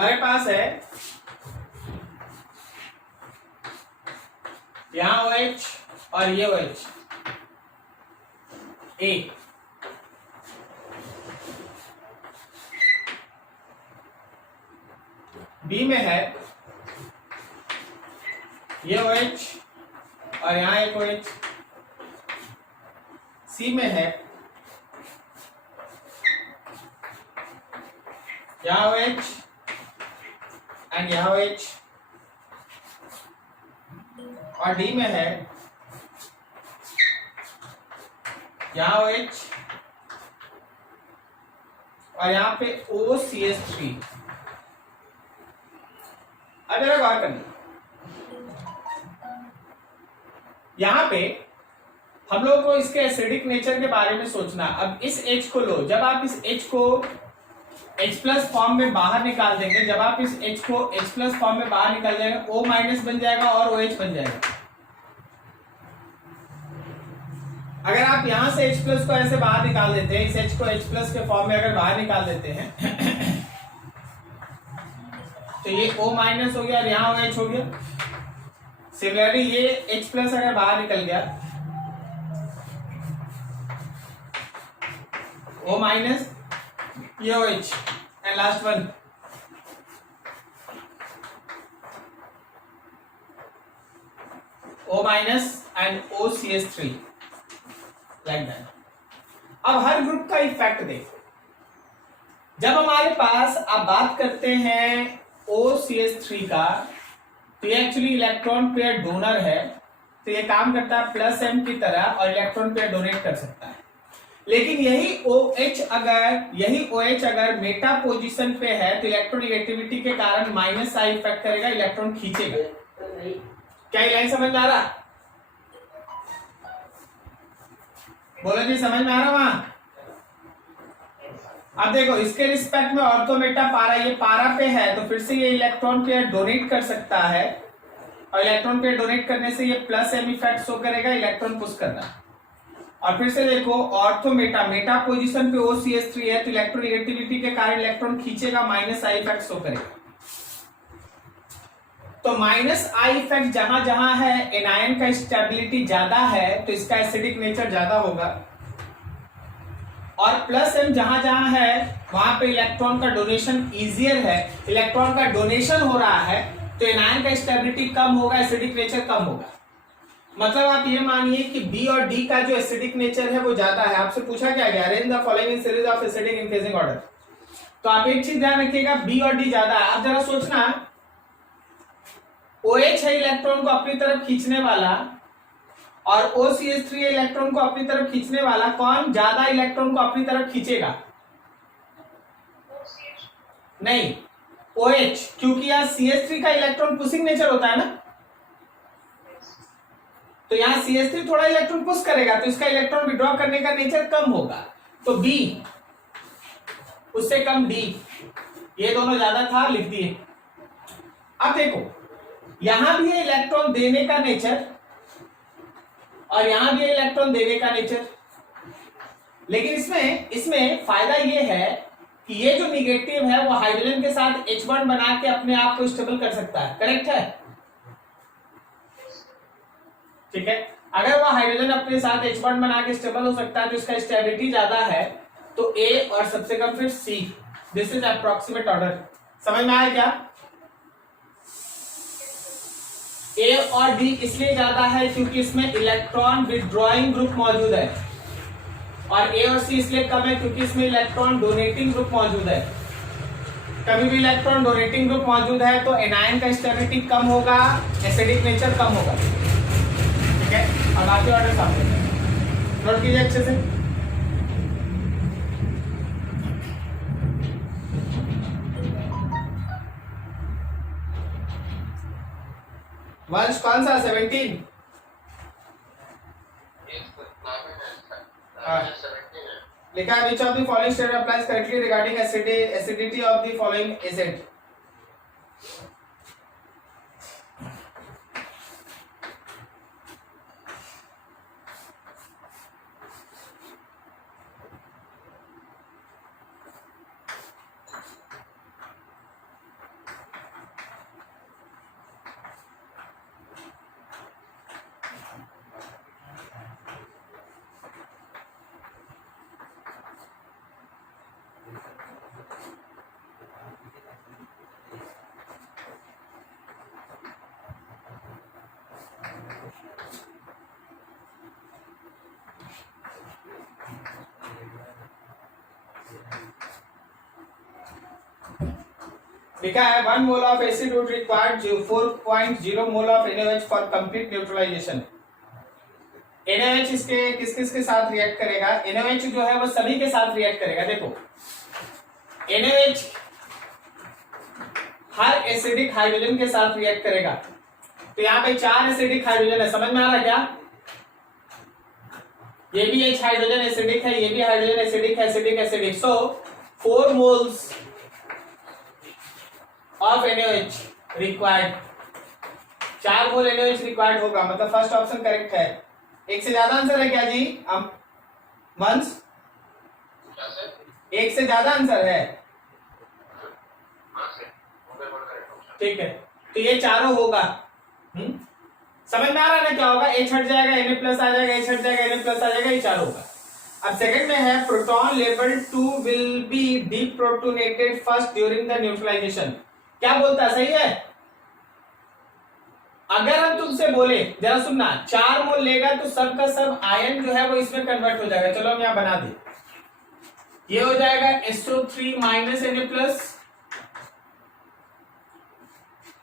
हमारे पास है यहां OH और ये OH A, B में है ये OH और यहां एक OH, C में है यहाँ OH एंड यहाँ OH, और D में है यहाँ OH और यहाँ पे OCH3। अब जरा गौर करना, यहाँ पे हम लोग को इसके एसिडिक नेचर के बारे में सोचना। अब इस H को लो, जब आप इस H को H प्लस फॉर्म में बाहर निकाल देंगे, जब आप इस H को H प्लस फॉर्म में बाहर निकाल देंगे O माइनस बन जाएगा और OH बन जाएगा। अगर आप यहां से H प्लस को ऐसे बाहर निकाल देते हैं, इस H को H प्लस के फॉर्म में अगर बाहर निकाल देते हैं तो ये O माइनस हो गया और यहाँ OH हो गया। सिमिलरली ये H प्लस अगर बाहर निकल गया, O माइनस, ये OH and last one O minus and OCH3 like that. अब हर ग्रुप का इफेक्ट देखो, जब हमारे पास आप बात करते हैं OCH3 का, तो ये एक्चुअली इलेक्ट्रॉन पेयर डोनर है, तो ये काम करता है प्लस M की तरह और इलेक्ट्रॉन पेयर डोनेट कर सकता है। लेकिन यही OH अगर मेटा पोजीशन पे है तो इलेक्ट्रोनेगेटिविटी के कारण माइनस आई इफेक्ट करेगा, इलेक्ट्रॉन खींचेगा। क्या ये लाइन समझ में आ रहा? बोलो जी, समझ में आ रहा वहां? अब देखो इसके रिस्पेक्ट में ऑर्थो मेटा पारा, ये पारा पे है तो फिर से ये इलेक्ट्रॉन पेयर डोनेट कर सकता है और इलेक्ट्रॉन पेयर डोनेट करने से ये प्लस M इफेक्ट शो करेगा, इलेक्ट्रॉन पुश करना। और फिर से देखो ऑर्थो मेटा पोजीशन पे OCH3 है तो इलेक्ट्रोनेगेटिविटी के कारण इलेक्ट्रॉन खींचेगा, माइनस आई इफेक्ट शो करेगा। तो माइनस आई इफेक्ट जहां जहां है, एनायन का स्टेबिलिटी ज्यादा है तो इसका एसिडिक नेचर ज्यादा होगा, और प्लस M जहां जहां है वहां पे इलेक्ट्रॉन का डोनेशन इजियर है, इलेक्ट्रॉन का डोनेशन हो रहा है तो एनायन का स्टेबिलिटी कम होगा, एसिडिक नेचर कम होगा। मतलब आप ये मानिए कि B और D का जो एसिडिक नेचर है वो ज्यादा है। आपसे पूछा क्या गया, arrange the following in series of acidic increasing order. तो आप एक चीज ध्यान रखिएगा, B और D ज्यादा है। आप जरा सोचना, OH है इलेक्ट्रॉन को अपनी तरफ खींचने वाला और OCH3 है इलेक्ट्रॉन को अपनी तरफ खींचने वाला, कौन ज्यादा इलेक्ट्रॉन को अपनी तरफ खींचेगा? नहीं, OH, क्योंकि यहाँ CH3 का इलेक्ट्रॉन पुशिंग नेचर होता है ना, तो यहाँ CH3 थोड़ा इलेक्ट्रॉन पुश करेगा तो इसका इलेक्ट्रॉन विड्रॉ करने का नेचर कम होगा। तो B उससे कम D, ये दोनों ज्यादा था, लिख दिए। अब देखो यहां भी है इलेक्ट्रॉन देने का नेचर और यहां भी है इलेक्ट्रॉन देने का नेचर, लेकिन इसमें फायदा ये है कि ये जो निगेटिव है वो हाइड्रोजन के साथ H बॉन्ड बना के अपने आप को स्टेबल कर सकता है। करेक्ट है? ठीक है, अगर वह हाइड्रोजन अपने साथ H बॉन्ड बना के स्टेबल हो सकता है तो इसका स्टेबिलिटी ज्यादा है, तो A और सबसे कम फिर C। This is approximate order. समझ में आया क्या? A और D इसलिए ज्यादा है क्योंकि इसमें इलेक्ट्रॉन विड्रॉइंग ग्रुप मौजूद है, और A और C इसलिए कम है क्योंकि इसमें इलेक्ट्रॉन डोनेटिंग ग्रुप मौजूद है। कभी भी इलेक्ट्रॉन डोनेटिंग ग्रुप मौजूद है तो एनायन का स्टेबिलिटी कम होगा, एसिडिक नेचर कम होगा। ठीक है, अब आगे ऑर्डर सामने नोट कीजिए अच्छे से। वंश कौन सा? 17। लिखा है which of the following statement applies correctly regarding acidity of the following acid। लिखा है 1 mole of acid would required 4.0 mole of NaOH for complete neutralization. NaOH इसके किस किस के साथ रिएक्ट करेगा? NaOH जो है वो सभी के साथ रिएक्ट करेगा। देखो NaOH हर एसिडिक हाइड्रोजन के साथ रिएक्ट करेगा। तो यहाँ पे 4 एसिडिक हाइड्रोजन है, समझ में आ रहा है क्या? ये भी H हाइड्रोजन एसिडिक है, ये भी हाइड्रोजन एसिडिक है, acidic acidic. So 4 moles of NaOH required, 4 mole NaOH required होगा, मतलब फर्स्ट ऑप्शन करेक्ट है। एक से ज्यादा आंसर है क्या जी? मंस एक से ज्यादा आंसर है, ठीक है। तो ये चारों होगा। समझ में आ रहा है ना क्या होगा? H हट जाएगा, Na प्लस आ जाएगा, H हट जाएगा, Na प्लस आ जाएगा, ये चारों होगा। अब सेकंड में है proton level 2 will be deprotonated first during the neutralization. क्या बोलता है? सही है। अगर हम तुमसे बोले, जरा सुनना, 4 मोल लेगा तो सब का सब आयन जो है वो इसमें कन्वर्ट हो जाएगा। चलो हम यहां बना दे, ये हो जाएगा SO3 माइनस Na प्लस,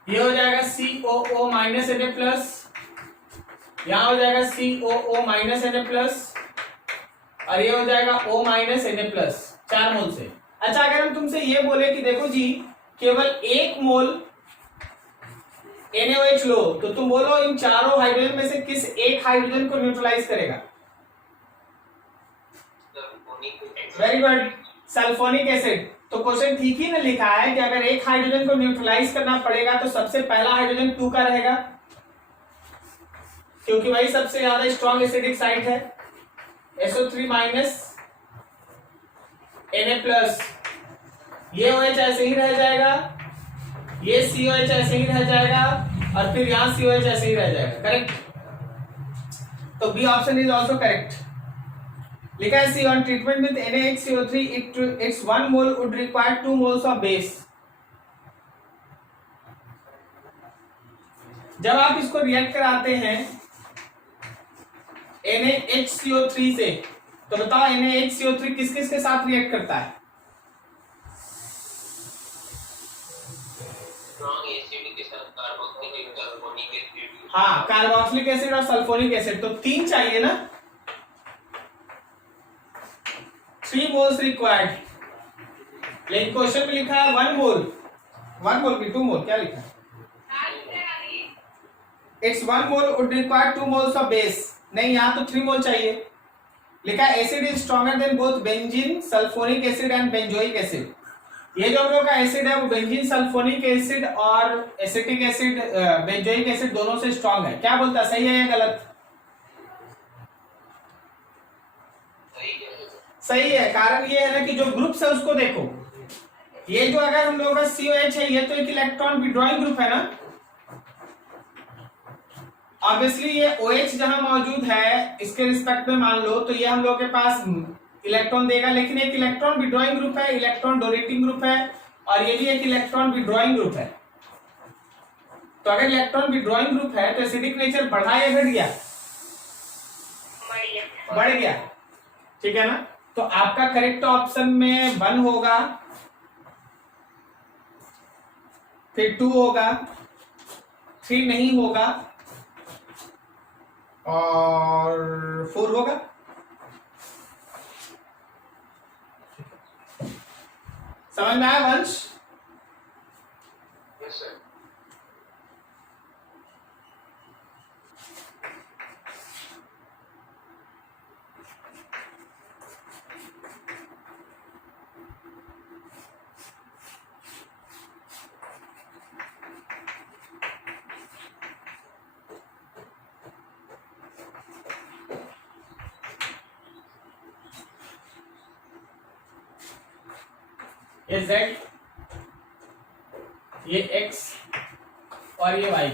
ये हो जाएगा COO माइनस Na प्लस, यहां हो जाएगा COO माइनस Na प्लस, और ये हो जाएगा O माइनस Na प्लस, 4 मोल से। अच्छा, अगर हम तुमसे ये बोले कि देखो जी केवल 1 मोल NaOH लो, तो तुम बोलो इन चारों हाइड्रोजन में से किस एक हाइड्रोजन को न्यूट्रलाइज करेगा? Very good, sulphonic acid. तो क्वेश्चन ठीक ही ना लिखा है कि अगर एक हाइड्रोजन को न्यूट्रलाइज करना पड़ेगा तो सबसे पहला हाइड्रोजन 2 का रहेगा, क्योंकि वही सबसे ज्यादा स्ट्रॉन्ग एसिडिक साइट है। SO3 माइनस Na प्लस, ये OH ऐसे ही रह जाएगा, ये COH ऐसे ही रह जाएगा, और फिर यहां COH ऐसे ही रह जाएगा। करेक्ट? तो B option is also correct. लिखा है C on treatment with NaHCO3 its 1 mole would require 2 moles of base। जब आप इसको रिएक्ट कराते हैं NaHCO3 से, तो बताओ NaHCO3 किस किस के साथ रिएक्ट करता है? हाँ, कार्बोक्सिलिक एसिड और सल्फोनिक एसिड। तो 3 चाहिए ना, 3 मोल्स रिक्वायर्ड। लेकिन क्वेश्चन में लिखा है 1 मोल, 1 मोल की 2 मोल, क्या लिखा है? It's 1 mole would require 2 moles of base. नहीं, यहाँ तो 3 मोल चाहिए। लिखा है acid is stronger than both benzene, sulphonic acid and benzoic acid. ये जो हम लोग का एसिड है वो बेंजीन, सल्फोनिक एसिड और एसिटिक एसिड, बेंजोइक एसिड दोनों से स्ट्रॉन्ग है। क्या बोलता है, सही है या गलत? सही है। कारण ये है ना कि जो ग्रुप्स है उसको देखो, ये जो अगर हम लोगों का COH है, ये तो एक इलेक्ट्रॉन विड्रॉइंग ग्रुप है ना। ऑब्वियसली ये OH जहां मौजूद है इसके रिस्पेक्ट में मान लो तो ये हम लोग के पास इलेक्ट्रॉन देगा, लेकिन एक इलेक्ट्रॉन विड्रॉइंग ग्रुप है, इलेक्ट्रॉन डोनेटिंग ग्रुप है, और ये भी एक इलेक्ट्रॉन विड्रॉइंग ग्रुप है। तो अगर इलेक्ट्रॉन विड्रॉइंग ग्रुप है तो एसिडिक नेचर बढ़ा या घट गया? बढ़ गया, ठीक है ना। तो आपका करेक्ट ऑप्शन में 1 होगा, फिर 2 होगा, 3 नहीं होगा, और 4 होगा। समझ में आया वंश? Yes sir. ये Z, ये X और ये Y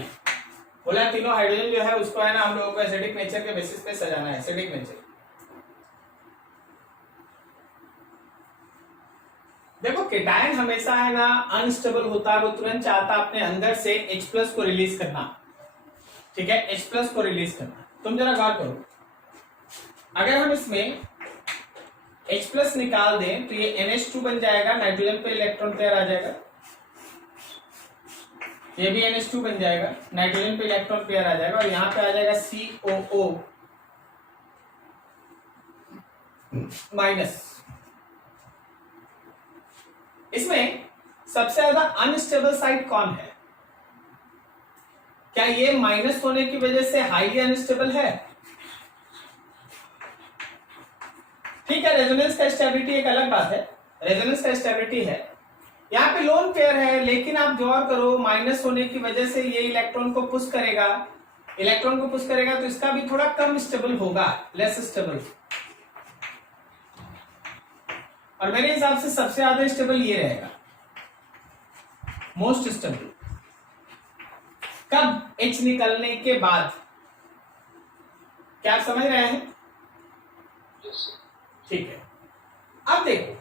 बोला, तीनों हाइड्रोजन जो है उसको है ना हम लोगों को एसिडिक नेचर के बेसिस पे सजाना है। एसिडिक नेचर देखो, केटायन हमेशा है ना अनस्टेबल होता है, वो तुरंत चाहता है अपने अंदर से H+ को रिलीज करना, ठीक है, H+ को रिलीज करना। तुम जरा गौर करो, अगर हम इसमें H+ निकाल दें तो ये NH2 बन जाएगा, नाइट्रोजन पे इलेक्ट्रॉन तैयार आ जाएगा, ये भी NH2 बन जाएगा, नाइट्रोजन पे इलेक्ट्रॉन पेयर आ जाएगा और यहाँ पे आ जाएगा COO माइनस। इसमें सबसे ज्यादा अनस्टेबल साइड कौन है? क्या ये माइनस होने की वजह से हाईली अनस्टेबल है? ठीक है, रेजोनेंस का स्टेबिलिटी एक अलग बात है, रेजोनेंस का स्टेबिलिटी है। यहाँ पे लोन पेयर है, लेकिन आप गौर करो माइनस होने की वजह से ये इलेक्ट्रॉन को पुश करेगा, इलेक्ट्रॉन को पुश करेगा तो इसका भी थोड़ा कम स्टेबल होगा, लेस स्टेबल। और मेरे हिसाब से सबसे ज्यादा स्टेबल ये रहेगा, मोस्ट स्टेबल। कब? H निकलने के बाद। क्या आप समझ रहे हैं? ठीक है, अब देखो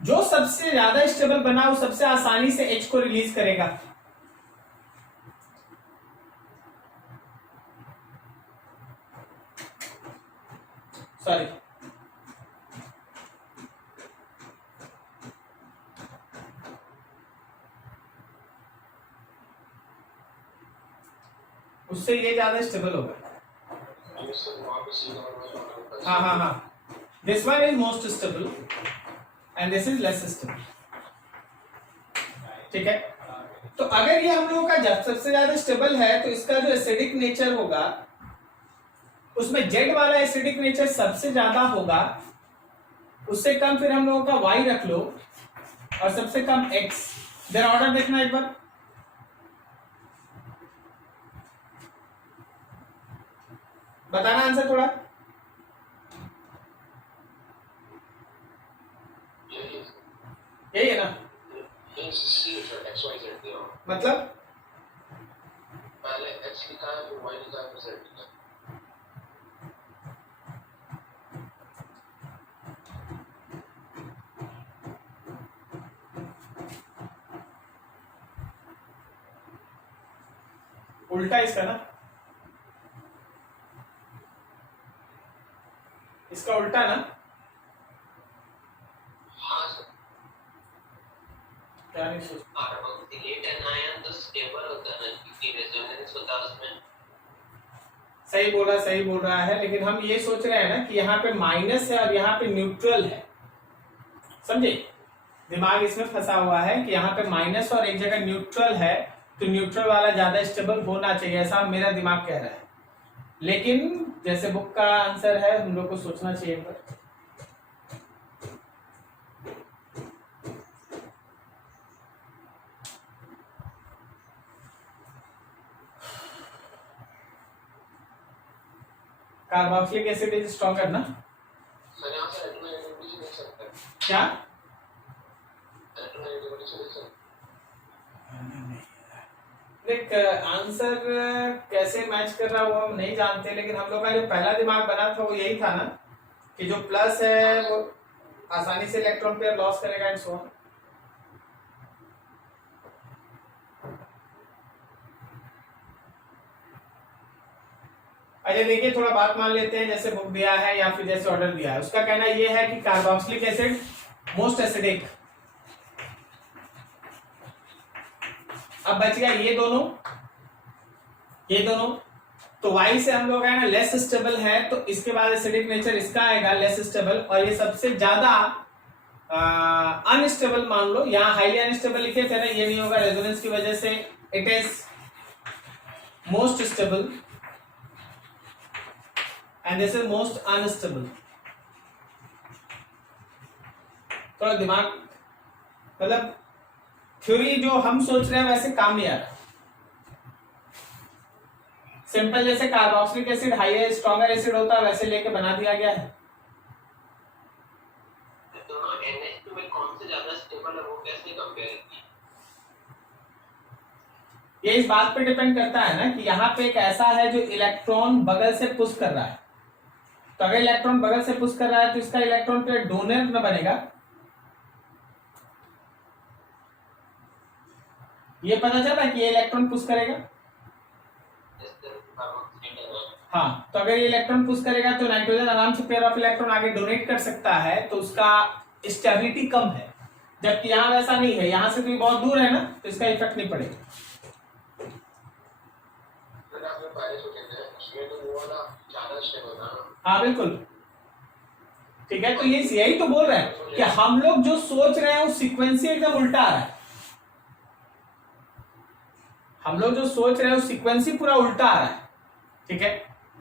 जो सबसे ज्यादा स्टेबल बना वो सबसे आसानी से H को रिलीज करेगा। सॉरी, उससे ये ज्यादा स्टेबल होगा। हाँ हाँ हाँ, this one is most stable and this is less stable. ठीक है, तो अगर ये हम लोगों का जब सबसे ज्यादा स्टेबल है तो इसका जो एसिडिक नेचर होगा उसमें जेड वाला एसिडिक नेचर सबसे ज्यादा होगा, उससे कम फिर हम लोगों का वाई रख लो और सबसे कम एक्स। जरा ऑर्डर देखना एक बार, बताना आंसर थोड़ा। यही है ना? मतलब पहले x लिखा है फिर y लिखा है फिर z लिखा है। उल्टा इसका ना, इसका उल्टा ना? हाँ सर, क्या नहीं सोच, कार्बोक्सिलेट आयन तो स्टेबल होता है ना, क्योंकि रेजोनेंस होता है उसमें। सही बोल रहा है, लेकिन हम ये सोच रहे हैं ना कि यहाँ पे माइनस है और यहाँ पे न्यूट्रल है, समझे? दिमाग इसमें फंसा हुआ है कि यहाँ पे माइनस और एक जगह न्यूट्रल है, तो न्यूट्रल वाला ज्यादा स्टेबल होना चाहिए, ऐसा मेरा दिमाग कह रहा है। लेकिन जैसे बुक का आंसर है हम लोग को सोचना चाहिए पर। कार्बोक्सिलिक एसिड इज स्ट्रॉन्गर ना? सर यहाँ से इलेक्ट्रोनेगेटिविटी देख सकते हैं क्या? इलेक्ट्रोनेगेटिविटी से देख सकते देख, आंसर कैसे मैच कर रहा है वो हम नहीं जानते, लेकिन हम लोग का जो पहला दिमाग बना था वो यही था ना कि जो प्लस है वो आसानी से इलेक्ट्रॉन पेयर लॉस करेगा एंड सो ऑन। अच्छा देखिए, थोड़ा बात मान लेते हैं, जैसे बुक दिया है या फिर जैसे ऑर्डर दिया है, उसका कहना ये है कि कार्बोक्सिलिक एसिड मोस्ट एसिडिक। अब बच गया ये दोनों, तो वाई से हम लोग है ना लेस स्टेबल है, तो इसके बाद एसिडिक नेचर इसका आएगा लेस स्टेबल, और ये सबसे ज्यादा अनस्टेबल मान लो, यहाँ हाईली अनस्टेबल लिखे थे ना, ये नहीं होगा रेजोनेंस की वजह से, it is most stable and this is most unstable. थोड़ा दिमाग, मतलब थ्योरी जो हम सोच रहे हैं वैसे काम नहीं आ रहा। सिंपल जैसे carboxylic acid higher stronger acid होता है वैसे लेके बना दिया गया है। दोनों NH2 में कौन से ज्यादा स्टेबल है वो कैसे कंपेयर की? ये इस बात पे डिपेंड करता है ना कि यहाँ पे एक ऐसा है जो इलेक्ट्रॉन बगल से पुश कर रहा है, तो अगर इलेक्ट्रॉन बगल से पुश कर रहा है तो इसका इलेक्ट्रॉन पेयर डोनर में बनेगा, ये पता चला कि ये इलेक्ट्रॉन पुश करेगा। हाँ, तो अगर ये इलेक्ट्रॉन पुश करेगा तो नाइट्रोजन आराम से पेयर ऑफ इलेक्ट्रॉन आगे डोनेट कर सकता है, तो उसका स्टेबिलिटी कम है, जबकि यहाँ वैसा नहीं है, यहाँ से तो बहुत दूर है ना, तो इसका इफेक्ट नहीं पड़ेगा। पहले सोचे थे उसमें तो वो वाला ज्यादा स्टेबल था ना। हाँ बिल्कुल ठीक है। तो यही तो बोल रहे हैं कि हम लोग जो सोच रहे हैं वो सीक्वेंसी एकदम उल्टा आ रहा है। हम लोग जो सोच रहे हैं वो सीक्वेंसी पूरा उल्टा आ रहा है। ठीक है,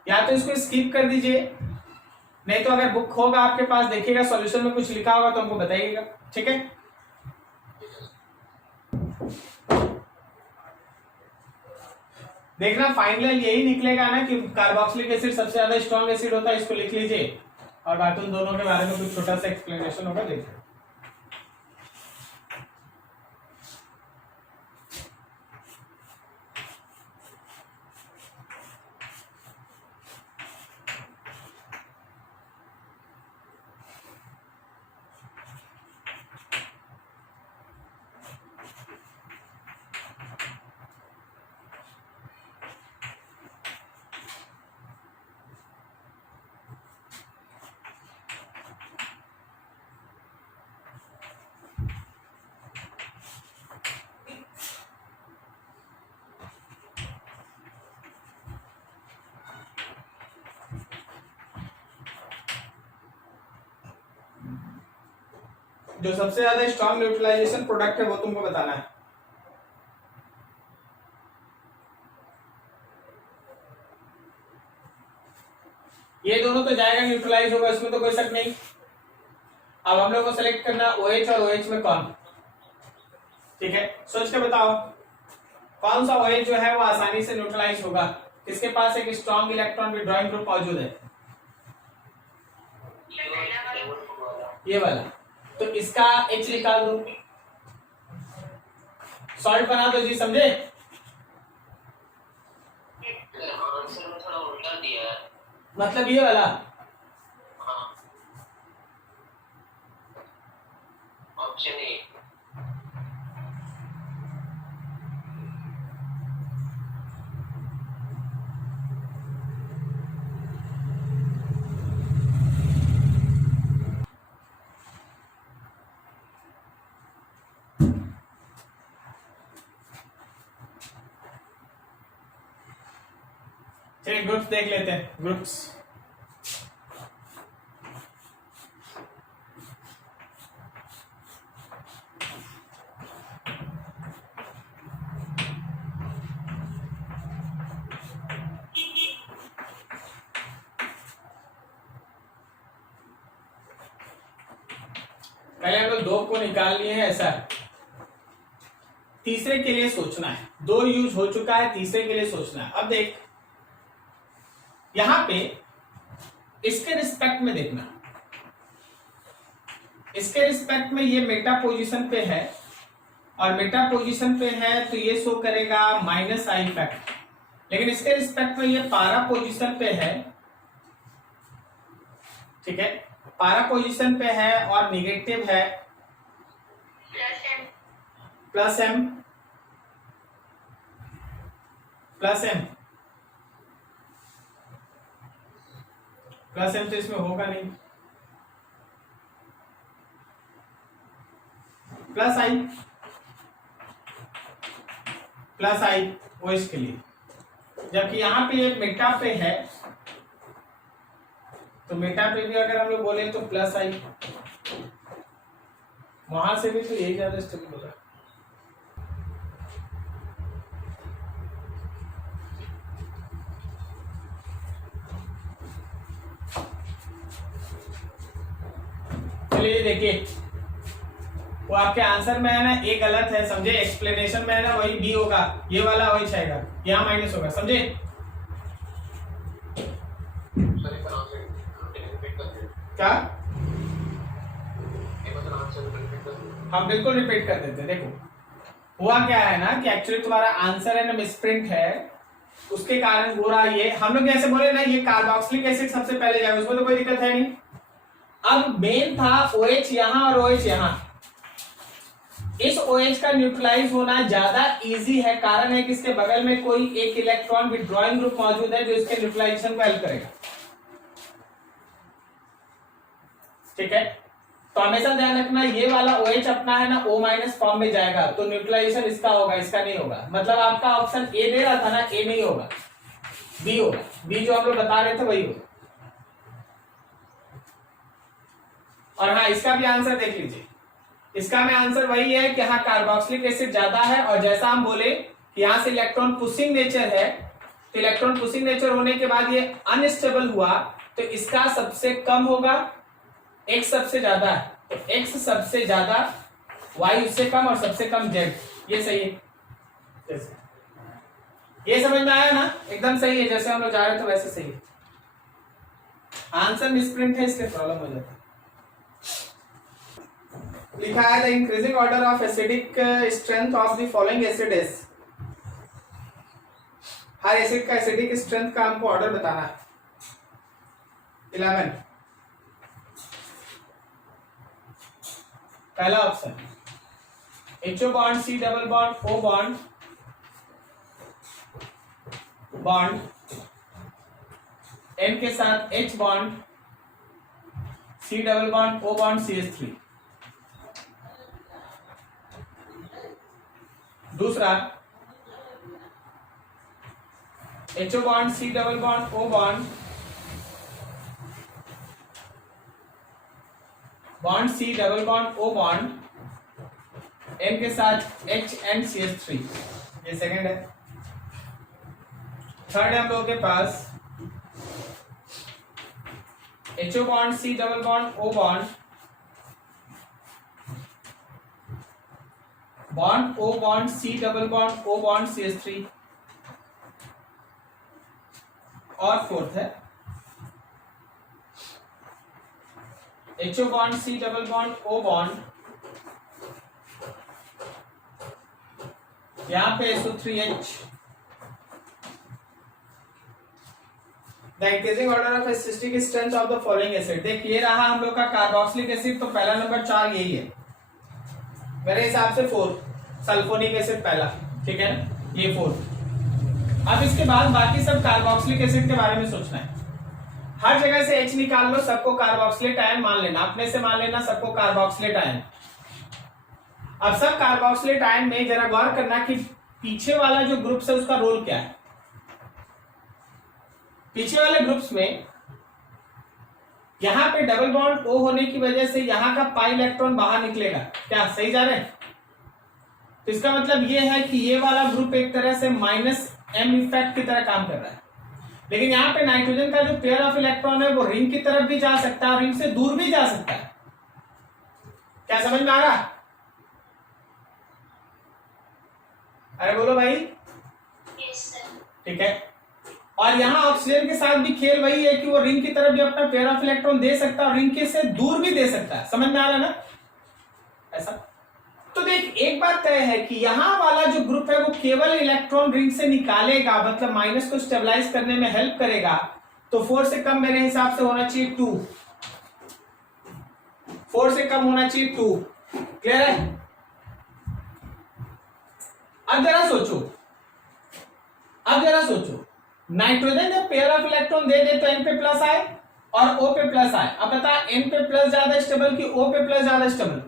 या तो इसको स्किप कर दीजिए, नहीं तो अगर बुक होगा आपके पास देखिएगा सॉल्यूशन में कुछ लिखा होगा तो हमको बताइएगा। ठीक है, देखना फाइनल यही निकलेगा ना कि कार्बोक्सिलिक एसिड सबसे ज्यादा स्ट्रॉन्ग एसिड होता है। इसको लिख लीजिए और बाकी उन दोनों के बारे में कुछ छोटा सा एक्सप्लेनेशन होगा, देखिए। जो सबसे ज्यादा स्ट्रॉन्ग न्यूट्रलाइजेशन प्रोडक्ट है वो तुमको बताना है। ये दोनों तो जाएगा, न्यूट्रलाइज होगा, इसमें तो कोई शक नहीं। अब हम लोग को सेलेक्ट करना OH और OH में कौन। ठीक है, सोच के बताओ कौन सा OH जो है वो आसानी से न्यूट्रलाइज होगा, किसके पास एक स्ट्रॉन्ग इलेक्ट्रॉन विड्रॉइंग ग्रुप मौजूद है। ये वाला, तो इसका H निकाल दो, सॉल्ट बना दो जी, समझे। आंसर में थोड़ा उल्टा दिया है। मतलब ये वाला ऑप्शन ए। चलिए ग्रुप्स देख लेते हैं, ग्रुप्स। पहले हम लोग दो को निकाल लिए हैं, ऐसा तीसरे के लिए सोचना है। दो यूज हो चुका है, तीसरे के लिए सोचना है। अब देख यहां पे इसके रिस्पेक्ट में देखना, इसके रिस्पेक्ट में ये मेटा पोजीशन पे है और मेटा पोजीशन पे है तो ये शो करेगा -i फैक्टर, लेकिन इसके रिस्पेक्ट में ये पारा पोजीशन पे है। ठीक है, पारा पोजीशन पे है और निगेटिव है प्लस m तो इसमें होगा नहीं, प्लस i OH के लिए। जबकि यहां पे एक मेटा पे है तो मेटा पे भी अगर हम लोग बोले तो प्लस i, वहां से भी तो यही ज्यादा स्टेबल होगा। चलिए देखिए, वो आपके आंसर में है ना, ए गलत है, समझे। एक्सप्लेनेशन में है ना वही बी होगा, ये वाला वही छाएगा, यहाँ माइनस होगा, समझे। क्या हम बिल्कुल रिपीट कर देते हैं। देखो हुआ क्या है ना कि एक्चुअली तुम्हारा आंसर है ना मिसप्रिंट है, उसके कारण हो रहा है ये। हम लोग जैसे बोले ना ये कार्बोक्सिलिक एसिड सबसे पहले जाएगा, उसमें तो कोई दिक्कत है नहीं। अब मेन था OH यहां और OH यहां, इस OH का न्यूट्रलाइज होना ज्यादा इजी है। कारण है कि इसके बगल में कोई एक इलेक्ट्रॉन विड्रॉइंग ग्रुप मौजूद है जो इसके न्यूट्रलाइजेशन को हेल्प करेगा। ठीक है, तो हमेशा ध्यान रखना ये वाला OH अपना है ना O- फॉर्म में जाएगा तो न्यूट्रलाइजेशन इसका होगा, इसका नहीं होगा। मतलब आपका ऑप्शन ए दे रहा था ना, ए नहीं होगा। बी होगा, बी जो हम लोग बता रहे थे वही होगा। और हाँ, इसका भी आंसर देख लीजिए, इसका में आंसर वही है कि हाँ कार्बोक्सिलिक एसिड ज्यादा है, और जैसा हम बोले कि यहां से इलेक्ट्रॉन पुशिंग नेचर है, तो इलेक्ट्रॉन पुशिंग नेचर होने के बाद ये अनस्टेबल हुआ, तो इसका सबसे कम होगा, एक्स सबसे ज्यादा है, तो एक्स सबसे ज्यादा, वाई उससे कम, और सबसे कम जेड। ये सही है, ये समझ में आया ना? एकदम सही है, जैसे हम लोग जा रहे थे वैसे सही है। आंसर मिसप्रिंट है, इसलिए प्रॉब्लम हो जाता है। लिखा है the increasing order of acidic strength of the following acid is. Her acid का एसिडिक स्ट्रेंथ का हमको ऑर्डर बताना है। 11 पहला option HO bond C double bond O bond bond N के साथ H bond C double bond O bond CH3। दूसरा HO bond C double bond O bond bond C double bond O bond N के साथ H and CH3। ये second है। Third है हम लोगों के पास HO bond C double bond O bond bond O bond C double bond O bond CH3। और fourth है HO bond C double bond O bond, यहां पे SO3H। The increasing order of acidic strength of the following acid. देखिए ये रहा हम लोग का कार्बोक्सिलिक एसिड, तो पहला नंबर 4 यही है मेरे हिसाब से। 4 सल्फोनिक एसिड पहला, ठीक है ना, ये 4। अब इसके बाद बाकी सब कार्बोक्सिलिक एसिड के बारे में सोचना है। हर जगह से H निकाल लो, सबको कार्बोक्सिलेट आयन मान लेना, अपने से मान लेना सबको कार्बोक्सिलेट आयन। अब सब कार्बोक्सिलेट आयन में जरा गौर करना कि पीछे वाला जो ग्रुप्स है उसका रोल क्या है। पीछे वाले ग्रुप्स में यहां पे डबल बॉन्ड O होने की वजह से यहां का पाई इलेक्ट्रॉन बाहर निकलेगा, क्या सही जा रहे हैं? तो इसका मतलब ये है कि ये वाला ग्रुप एक तरह से -m इफेक्ट की तरह काम कर रहा है। लेकिन यहाँ पे नाइट्रोजन का जो पेयर ऑफ इलेक्ट्रॉन है वो रिंग की तरफ भी जा सकता है, रिंग से दूर भी जा सकता है। क्या समझ में आ रहा? अरे बोलो भाई। ठीक है। और यहाँ ऑक्सीजन के साथ भी खेल वही है कि वो रिंग की तरफ भी अपना पेयर ऑफ इलेक्ट्रॉन दे सकता है और रिंग के से दूर भी दे सकता है। समझ में आ रहा है ना? ऐसा। तो देख, एक बात तय है कि यहां वाला जो ग्रुप है वो केवल इलेक्ट्रॉन रिंग से निकालेगा, मतलब माइनस को स्टेबलाइज करने में हेल्प करेगा। तो 4 से कम मेरे हिसाब से होना चाहिए 2। 4 से कम होना चाहिए 2। क्लियर है? अब जरा सोचो, नाइट्रोजन जब पेयर ऑफ इलेक्ट्रॉन दे दे तो N पे प्लस आए और O पे प्लस आए। अब बता N पे प्लस ज्यादा स्टेबल कि O पे प्लस ज्यादा स्टेबल?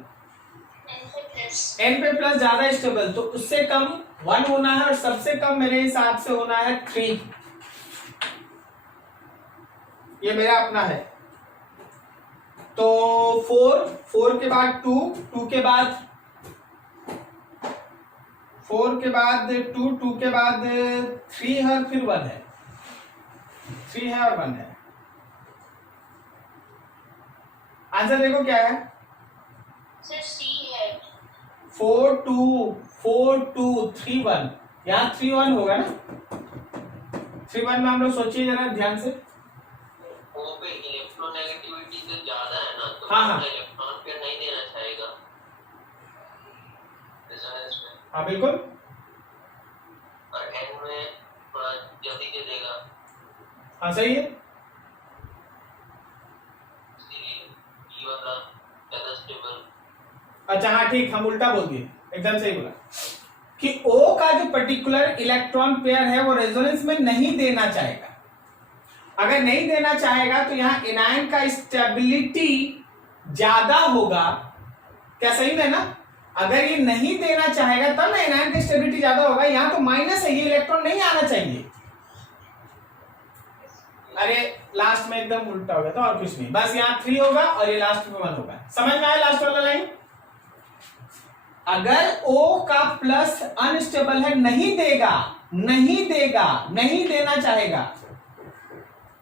N पे प्लस ज्यादा स्टेबल, तो उससे कम 1 होना है और सबसे कम मेरे हिसाब से होना है 3। ये मेरा अपना है। तो 4 के बाद 2 के बाद 4 के बाद 2 के बाद 3 है और फिर 1 है। 3 है और 1 है। आंसर देखो क्या है? सर C है। 4 2 3 1। यहाँ 3 1 होगा ना? 3 1 में हम लोग सोचिए जरा ध्यान से। O पे इलेक्ट्रोनेगेटिविटी तो ज्यादा है ना, तो हाँ। इलेक्ट्रॉन पेयर नहीं देना चाहेगा रेजोनेंस में। हाँ बिल्कुल। और N में थोड़ा जल्दी दे देगा। हाँ सही है। इसलिए E वाला ज्यादा स्टेबल। अच्छा हाँ ठीक, हम उल्टा बोल दिए, एकदम सही बोला कि O का जो पर्टिकुलर इलेक्ट्रॉन पेयर है वो रेजोनेंस में नहीं देना चाहेगा। अगर नहीं देना चाहेगा तो यहाँ एनायन का स्टेबिलिटी ज्यादा होगा। क्या सही है ना? अगर ये नहीं देना चाहेगा तब ना एनायन का स्टेबिलिटी ज्यादा होगा। यहाँ तो माइनस है, ये इलेक्ट्रॉन नहीं आना चाहिए। अरे लास्ट में एकदम उल्टा हो गया था और कुछ नहीं, बस यहाँ 3 होगा और ये लास्ट में 1 होगा। समझ में आया लास्ट वाला लाइन? अगर O का प्लस अनस्टेबल है, नहीं देगा, नहीं देना चाहेगा,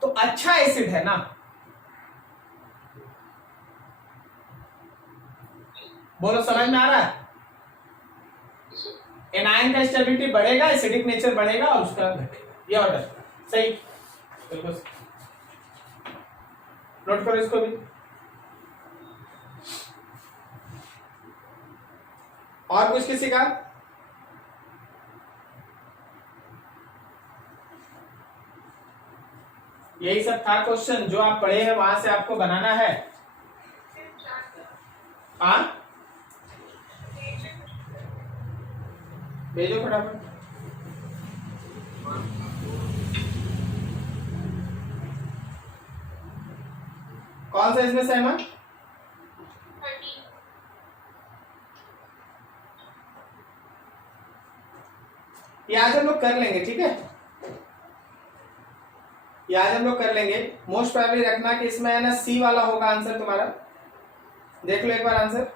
तो अच्छा एसिड है ना। बोलो समझ में आ रहा है? एनायन का स्टेबिलिटी बढ़ेगा, एसिडिक नेचर बढ़ेगा और उसका घटेगा। ये ऑर्डर सही, बिल्कुल नोट करो इसको भी। और कुछ किसी का? यही सब था क्वेश्चन जो आप पढ़े हैं, वहां से आपको बनाना है। हाँ भेजो फटाफट। कौन सा इसमें सहमत? 13। ये आज हम लोग कर लेंगे, ठीक है? ये आज हम लोग कर लेंगे। मोस्ट प्रोबेबली रखना कि इसमें है ना सी वाला होगा आंसर तुम्हारा। देख लो एक बार आंसर।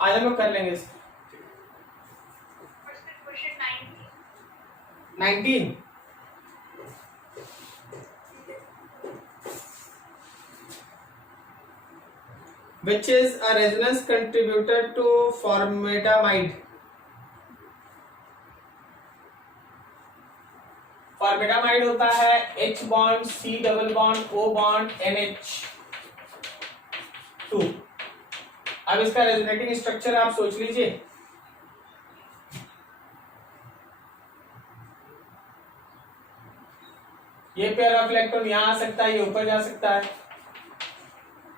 आज हम लोग कर लेंगे इसको। 19 which is a resonance contributor to formitamide. फॉर्मिटामाइड होता है H bond C double bond O bond NH2। अब इसका रेजोनेटिंग स्ट्रक्चर आप सोच लीजिए। ये पेयर ऑफ इलेक्ट्रॉन यहां आ सकता है, ये ऊपर जा सकता है।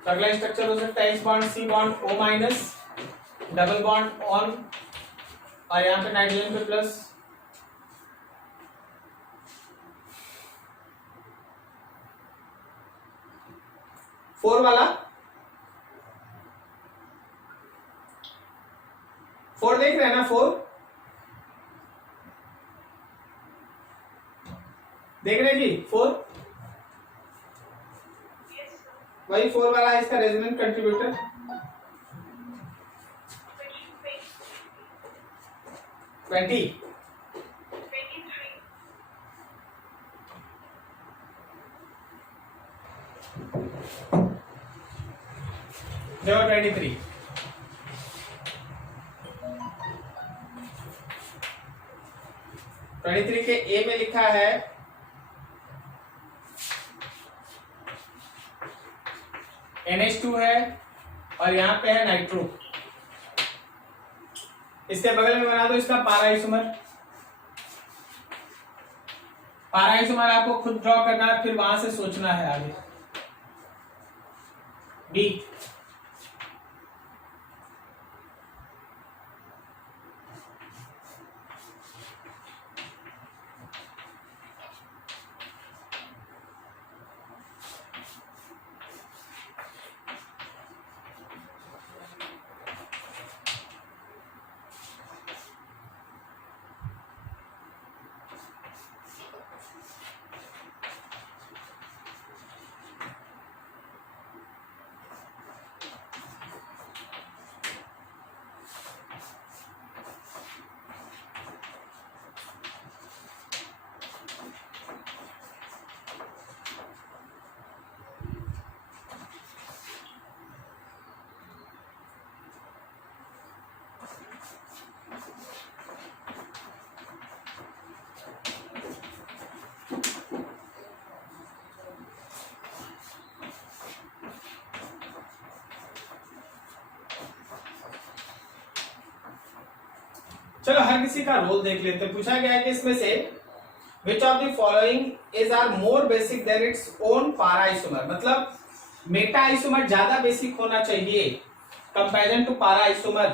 तो अगला स्ट्रक्चर हो सकता है H bond C bond O minus double bond on और यहाँ पे नाइट्रोजन पे प्लस। फोर वाला 4 देख रहे हैं ना? 4 देख रहे हैं जी? 4 वही 4 वाला है इसका रेजोनेंट कंट्रीब्यूटर। ट्वेंटी जो 23 23 के ए में लिखा है NH2 है और यहाँ पे है नाइट्रो। इसके बगल में बना दो इसका पारा आइसोमर। पारा आइसोमर आपको खुद ड्रॉ करना है, फिर वहां से सोचना है आगे। बी चलो हर किसी का रोल देख लेते हैं। पूछा गया है कि इसमें से which of the following is are more basic than its own para isomer. मतलब मेटा आइसोमर ज्यादा बेसिक होना चाहिए कंपैरिजन टू पारा आइसोमर।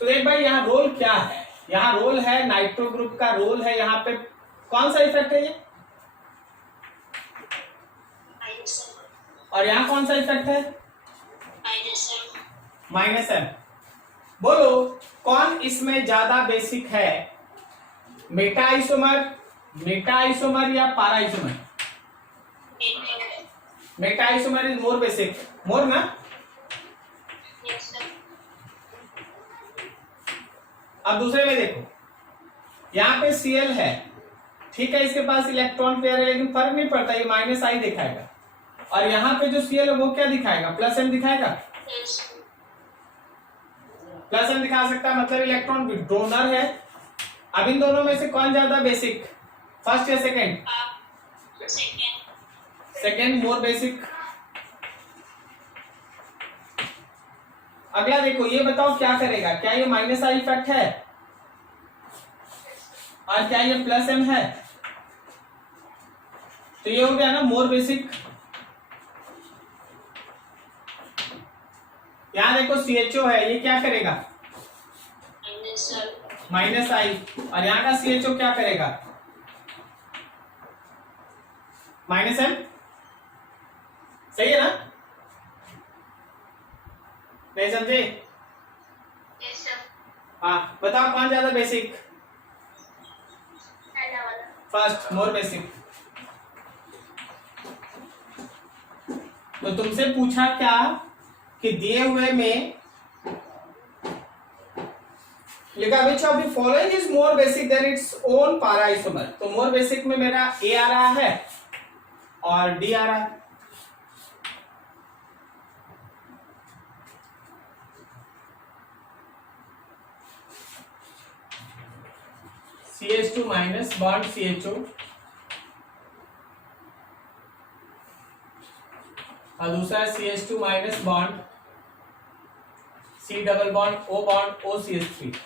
तो देख भाई यहाँ रोल क्या है? यहाँ रोल है नाइट्रो ग्रुप का रोल है। यहाँ पे कौन सा इफेक्ट है ये? और यहाँ कौन सा इफेक्ट है? -M। बोलो कौन इसमें ज्यादा बेसिक है? मेटा आइसोमर मेटा आइसोमर या para isomer? Meta isomer is more basic, more ना। Yes, sir. अब दूसरे में देखो, यहाँ पे Cl है, ठीक है, इसके पास इलेक्ट्रॉन पेयर है, लेकिन फर्क नहीं पड़ता, ये माइनस आई दिखाएगा। और यहाँ पे जो Cl है वो क्या दिखाएगा? प्लस एम दिखाएगा। Yes. प्लस एम दिखा सकता है, मतलब इलेक्ट्रॉन डोनर है। अब इन दोनों में से कौन ज्यादा बेसिक, फर्स्ट या सेकेंड? Second. सेकेंड मोर बेसिक। अगला देखो, ये बताओ क्या करेगा, क्या ये माइनस आई इफेक्ट है और क्या ये प्लस एम है? तो ये हो गया ना मोर बेसिक। यहां देखो CHO है, ये क्या करेगा? Minus, sir. Minus I. और यहाँ का CHO क्या करेगा? Minus M. सही है ना? नहीं समझे? Yes, sir. हाँ बताओ कौन ज्यादा बेसिक? पहला वाला. First more basic. तो तुमसे पूछा क्या कि दिए हुए में लिखा which of the following is more basic than its own para isomer. तो मोर बेसिक में मेरा ए आ रहा है और डी आ रहा है। CH2 माइनस बॉन्ड CHO और दूसरा CH2 minus bond C double bond O bond OCH3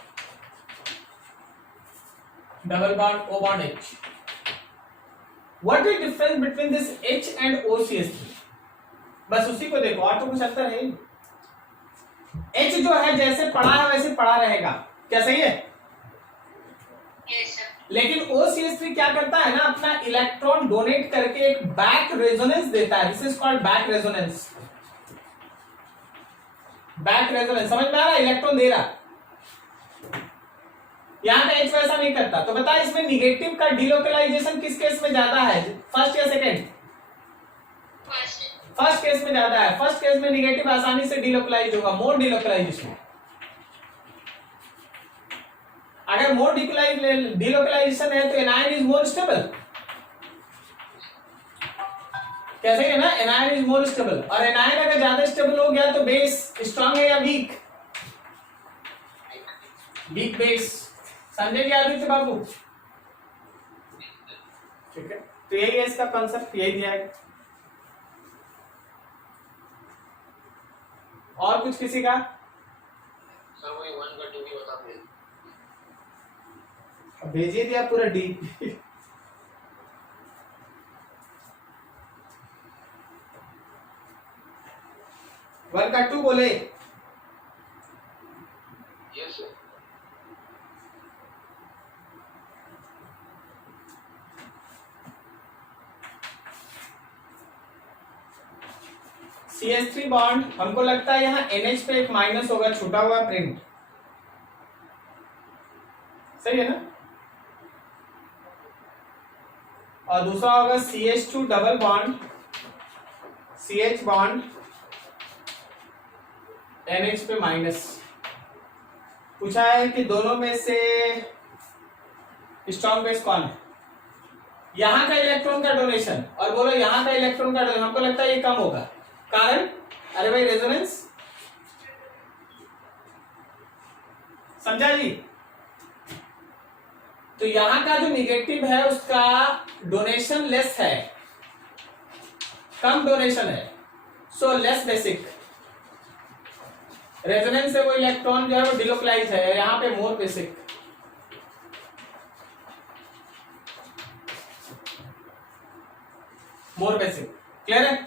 double bond O bond H। What is difference between this H and OCH3? बस उसी को देखो, और तो कुछ अंतर है ही। H जो है जैसे पड़ा है वैसे पड़ा रहेगा, क्या सही है? Yes, sir. लेकिन OCH3 क्या करता है ना, अपना इलेक्ट्रॉन डोनेट करके एक बैक रेजोनेंस देता है। This is called back resonance. Back resonance समझ में आ रहा है? इलेक्ट्रॉन दे रहा, यहाँ पे H वैसा नहीं करता। तो बता इसमें निगेटिव का डिलोकलाइजेशन किस केस में ज्यादा है, फर्स्ट या सेकंड? First. फर्स्ट केस में ज्यादा है। फर्स्ट केस में निगेटिव आसानी से डिलोकलाइज होगा, मोर डिलोकलाइजेशन। अगर मोर डिलोकलाइजेशन है तो एनायन इज मोर स्टेबल। कैसे है ना, एनायन इज मोर स्टेबल। और एनायन अगर ज्यादा स्टेबल हो गया तो बेस स्ट्रांग है या वीक? Weak base. समझे क्या आदित्य बाबू? ठीक है, तो यही है इसका कॉन्सेप्ट, यही दिया है। और कुछ किसी का? सर वही 1 का 2 भी बता दे। भेजिए दिया पूरा डी। वन का 2 बोले। Yes sir. CH3 बॉन्ड, हमको लगता है यहाँ NH पे एक माइनस होगा, छूटा हुआ प्रिंट, सही है ना? और दूसरा होगा CH2 double bond CH bond NH पे माइनस। पूछा है कि दोनों में से स्ट्रॉन्ग बेस कौन है? यहां का इलेक्ट्रॉन का डोनेशन और बोलो यहां का इलेक्ट्रॉन का डोनेशन, हमको लगता है ये कम होगा। कारण, अरे भाई रेजोनेंस, समझा जी? तो यहां का जो निगेटिव है उसका डोनेशन लेस है, कम डोनेशन है, सो लेस बेसिक। रेजोनेंस से वो इलेक्ट्रॉन जो है वो डिलोकलाइज है, यहां पे मोर बेसिक। मोर बेसिक, क्लियर है?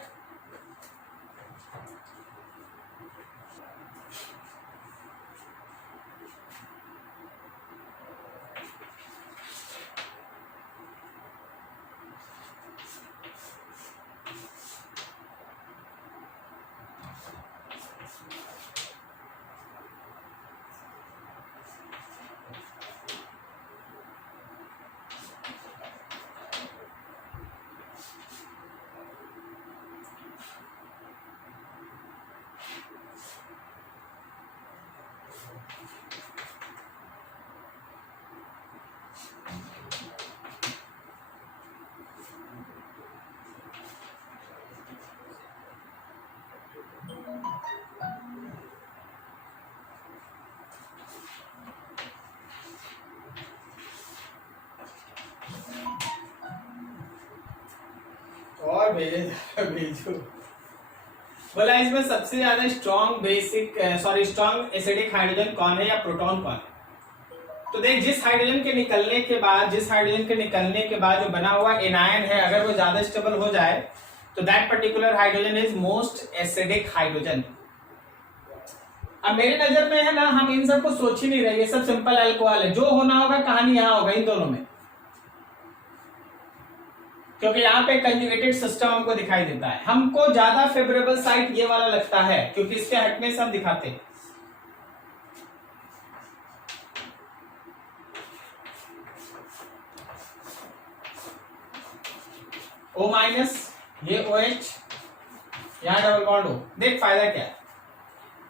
भेजो। बोला इसमें सबसे ज्यादा स्ट्रॉन्ग एसिडिक हाइड्रोजन कौन है या प्रोटॉन कौन है? तो देख, जिस हाइड्रोजन के निकलने के बाद जो बना हुआ एनायन है, अगर वो ज्यादा स्टेबल हो जाए तो that particular hydrogen is most acidic hydrogen. अब मेरी नजर में है ना, हम इन सब को सोच ही नहीं रहे, ये सब सिंपल अल्कोहल है, जो होना होगा कहानी यहाँ होगा इन दोनों में, क्योंकि यहाँ पे कंजुगेटेड सिस्टम हमको दिखाई देता है। हमको ज्यादा फेवरेबल साइट ये वाला लगता है, क्योंकि इसके हटने से हम दिखाते हैं। O-, ये OH, यहाँ डबल बॉन्ड हो। देख फायदा क्या है,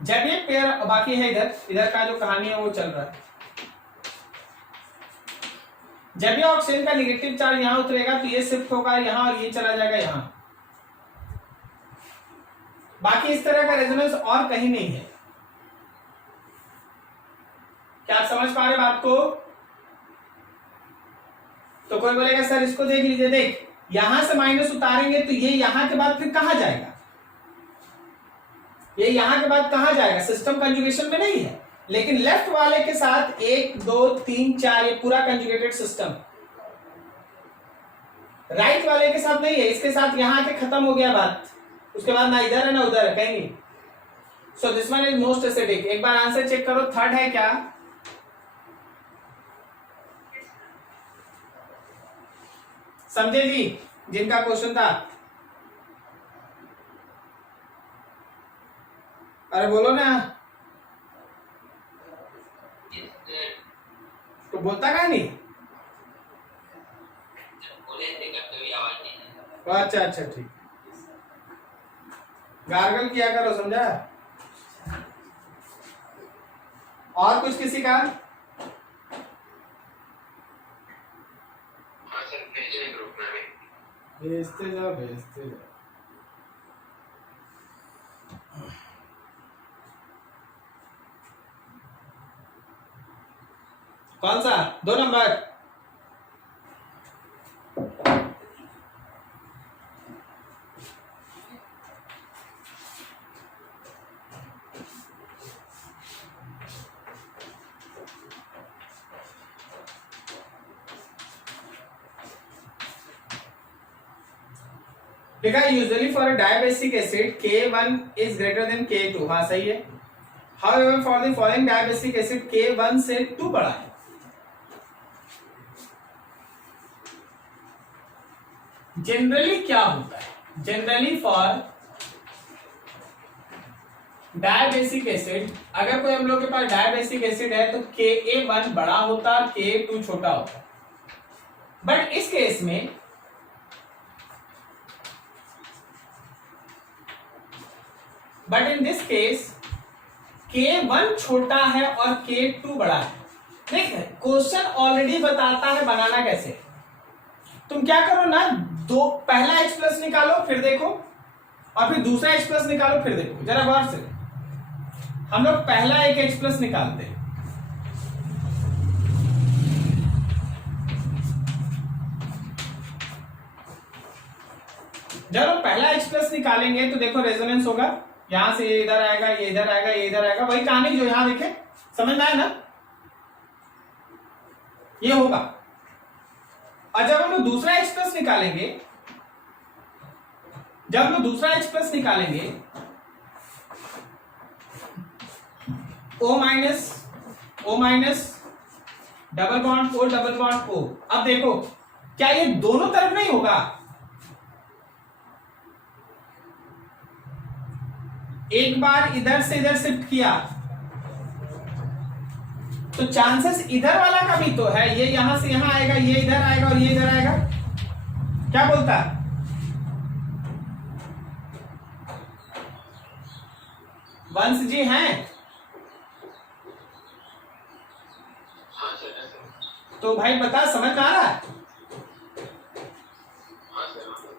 जब ये पेयर बाकी है, इधर का जो कहानी है वो चल रहा है, जब ये ऑक्सीजन का नेगेटिव चार्ज यहां उतरेगा तो ये शिफ्ट होगा यहां और ये चला जाएगा यहां। बाकी इस तरह का रेजोनेंस और कहीं नहीं है। क्या आप समझ पा रहे बात को? तो कोई बोलेगा सर इसको देख लीजिए, देख यहां से माइनस उतारेंगे तो ये यहां के बाद फिर कहां जाएगा, ये यहां के बाद कहां जाएगा, सिस्टम कंजुगेशन में नहीं है। लेकिन लेफ्ट वाले के साथ 1 2 3 4 ये पूरा कंजुगेटेड सिस्टम, राइट वाले के साथ नहीं है, इसके साथ यहां के खत्म हो गया बात, उसके बाद ना इधर है ना उधर है कहीं। So this one is most acidic. एक बार आंसर चेक करो, थर्ड है क्या? समझे जी जिनका क्वेश्चन था? अरे बोलो ना, तो बोलता क्या नहीं? अच्छा अच्छा ठीक, गार्गल किया करो, समझा? और कुछ किसी का? भेजते जाओ भेजते जाओ। कौन सा? 2 नंबर। देखा, usually for a dibasic acid K1 is greater than K2, हाँ सही है। However for the following dibasic acid K1 से 2 बड़ा है। जनरली क्या होता है, जनरली फॉर डायबेसिक एसिड, अगर कोई हम लोग के पास डायबेसिक एसिड है तो Ka1 बड़ा होता है, K2 छोटा होता है। बट इस केस में but in this case K1 छोटा है और K2 बड़ा है। देख, क्वेश्चन ऑलरेडी बताता है बनाना कैसे। तुम क्या करो ना, पहला H प्लस निकालो फिर देखो, और फिर दूसरा H प्लस निकालो फिर देखो। जरा गौर से, हम लोग पहला एक H प्लस निकालते हैं, जब हम पहला H प्लस निकालेंगे तो देखो रेजोनेंस होगा, यहां से ये इधर आएगा, ये इधर आएगा, ये इधर आएगा, वही कहानी जो यहां देखे, समझ में आया ना? ये होगा। और जब हम लोग दूसरा H प्लस निकालेंगे, O minus double bond O। अब देखो, क्या ये दोनों तरफ नहीं होगा? एक बार इधर से इधर शिफ्ट किया तो चांसेस इधर वाला का भी तो है, ये यहां से यहां आएगा, ये इधर आएगा और ये इधर आएगा। क्या बोलता है? वंश जी हैं? तो भाई बता, समझ में आ रहा है?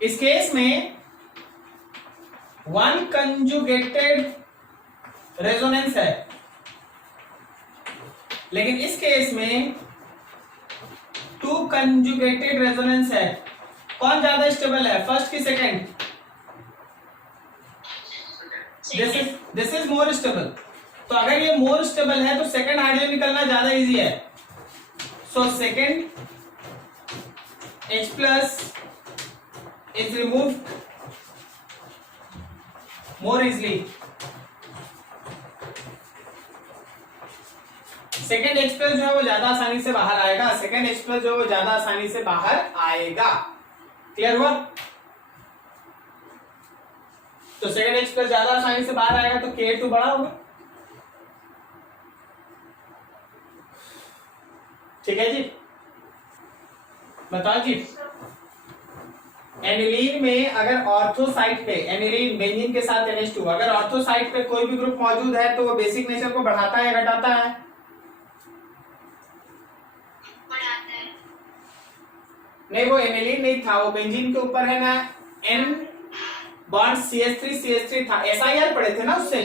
इस केस में 1 कंजुगेटेड रेजोनेंस है, लेकिन इस केस में 2 कंजुगेटेड रेजोनेंस है। कौन ज्यादा स्टेबल है, फर्स्ट की second? This is more stable. तो अगर ये मोर स्टेबल है तो सेकंड हाइड्रोजन निकलना ज्यादा इजी है। So second H plus is removed more easily। Second H plus जो है वो ज्यादा आसानी से बाहर आएगा, सेकेंड H plus जो है वो ज्यादा आसानी से बाहर आएगा। क्लियर हुआ? तो सेकेंड H plus ज्यादा आसानी से बाहर आएगा तो Ka2 बड़ा होगा। ठीक है जी, बताओ जी। एनिलीन में अगर ऑर्थो साइट पे, एनिलीन बेंजीन के साथ NH2, अगर ऑर्थो साइट पे कोई भी ग्रुप मौजूद है तो वो बेसिक नेचर को बढ़ाता है या घटाता है? बढ़ाता है। नहीं, वो एनिलीन नहीं था, वो बेंजीन के ऊपर है ना, N बॉन्ड CH3 था। SIR पढ़े थे ना उससे?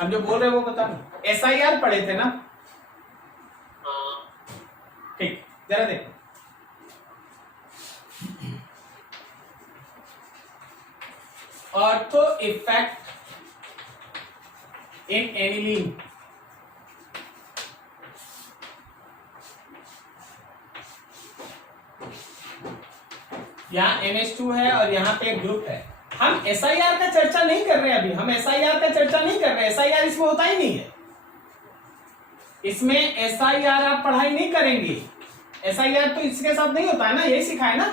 हम जो बोल रहे हैं वो बता, SIR पढ़े थे ना? ठीक, जरा देखो। Ortho effect in aniline. यहाँ NH2 है और यहाँ पे एक ग्रुप है। हम SIR का चर्चा नहीं कर रहे, अभी हम SIR का चर्चा नहीं कर रहे। SIR इसमें होता ही नहीं है, इसमें SIR आप पढ़ाई नहीं करेंगे। SIR तो इसके साथ नहीं होता है ना, यही सिखाए ना।